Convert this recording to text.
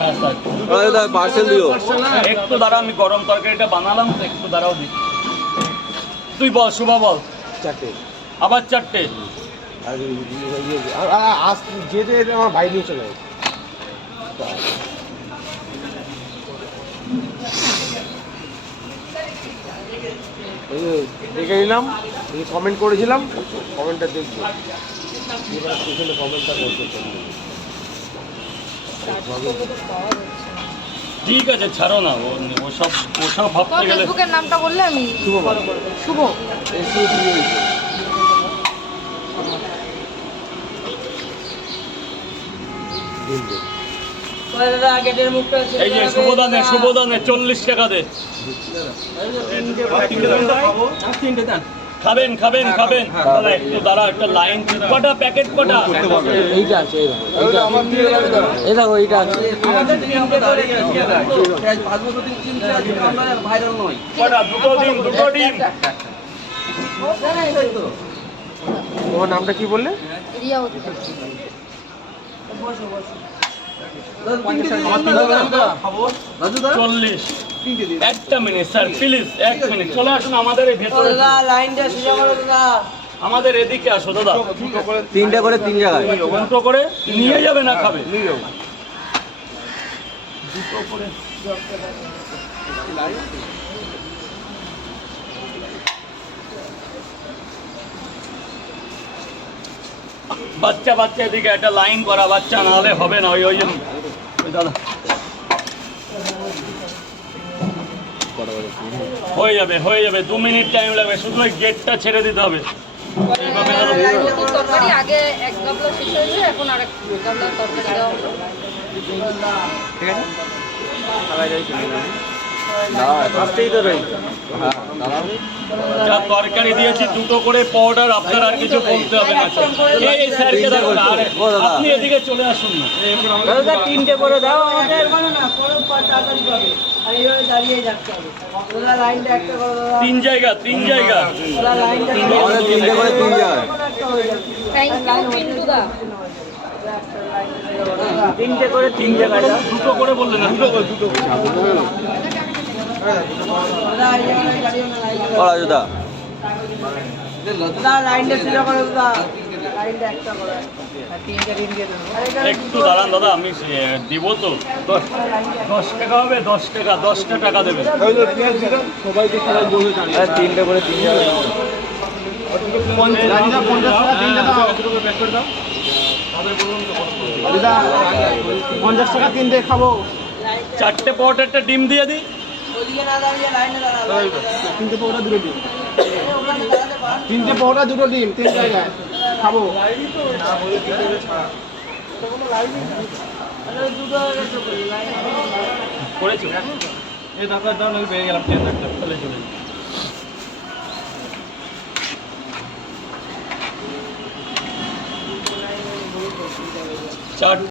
হ্যাঁ sir parcel দিও। একটু দাঁড়া, আমি গরম তরকারিটা বানালাম তো, একটু দাঁড়াও দিই। তুই বল, শুভ বল। 4টে আবার 4টে। আর আজ যেতে যেতে আমার ভাই নিয়ে চলে গেছে। দেখে নিলাম, কমেন্ট করেছিলাম, কমেন্টটা দেখবো। কমেন্টটা ঠিক আছে, ছাড়ো না, ওসব ভাবতে গেলে। ফেসবুকের নামটা বললে আমি শুভ শুভ। এই যে শুভদানে 40 টাকা দে। খাবেন খাবেন খাবেন, দাদা একটু দাঁড়া, একটা লাইন। কটা প্যাকেট, কটা? এইটা আছে, এই দেখো এইটা আছে। কটা? দুটো ডিম, দুটো ডিম। তোমার নামটা কি বললে? রিয়াবতী। 40। একটা মিনিট স্যার, প্লিজ 1 মিনিট, চলে আসুন আমাদের এই ভেতরে। আমাদের এদিকে আসো দাদা। 3টা করে 3 জায়গায়। দুটো করে নিয়ে যাবে না খাবে? দুটো করে। বাচ্চা বাচ্চা এদিকে একটা লাইন করা, বাচ্চা না হলে হবে না। ওই জন্য দাদা হয়ে যাবে, হয়ে যাবে। 2 মিনিট টাইম লাগবে, শুধু ওই গেটটা ছেড়ে দিতে হবে। এইভাবে দাদা। তরকারি আগে এক গাবলা শেষ হয়েছে, এখন আরেক গাবলা তরকারি দেওয়া হলো। ঠিক আছে, যা তরকারি দিয়েছি, দুটো করে পাউডার, আপনার আর কিছু বলতে হবে না। এই স্যারকে দেখুন, আরে আপনি এদিকে চলে আসুন না। 3টে করে দাও আমাদের, মানে না কোনো তাড়াতাড়ি পাবে। আর এইভাবে দাঁড়িয়ে যাচ্ছে হবে। ওরা লাইনটা একটা করে দাও। 3 জায়গা, 3 জায়গা। ওরা লাইনটা আমাদের 3টে করে 3 জায়গায়। থ্যাংক ইউ পিন্টু দা। 3টে করে 3 জায়গায় দাও। দুটো করে বললেন না? দুটো করে, দুটো করে। রাজুদা দাদা লাইনটা সোজা করে দাও। লাইনটা একটা করে। আর 3টে দেবো। একটু দাঁড়ান দাদা, আমি দিব তো। 10 টাকা হবে, 10 টাকা, 10টা টাকা দেবেন। সবাই 3টে করে 3 জায়গায়। 50 টাকা 3টে খাবো। 4টে পাউডার, একটা ডিম দিয়ে দিই। ওইদিকে না দাঁড়িয়ে লাইনে দাঁড়াও। 3টে পাউডার 2 ডিম। 3টে পাউডার 2 ডিম 3 জায়গায় খাবো। করেছো? এই দাদা দাও, আমি পেয়ে গেলাম 10 টাকা চলে চলে। 4